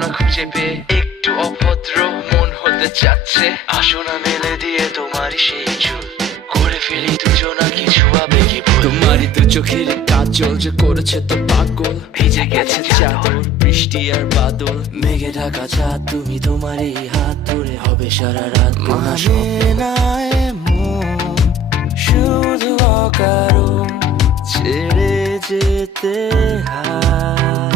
না খুঁজে পেয়ে একটু অভদ্র মন হতে চাচ্ছে। আসো না মেলে দিয়ে তোমারই সেই চুল, করে ফেলি দুজনা কিছু আবেগী ভুল। তোমারই তো চোখের কাজল যে করেছে তো পাগল, ভিজে গেছে চাদর বৃষ্টি আর বাদল, মেঘে ঢাকা চাঁদ তুমি তোমার এই হাত ধরে হবে সারা রাত। মানে না এমন শুধু অকারণ ছেড়ে যেতে হয়।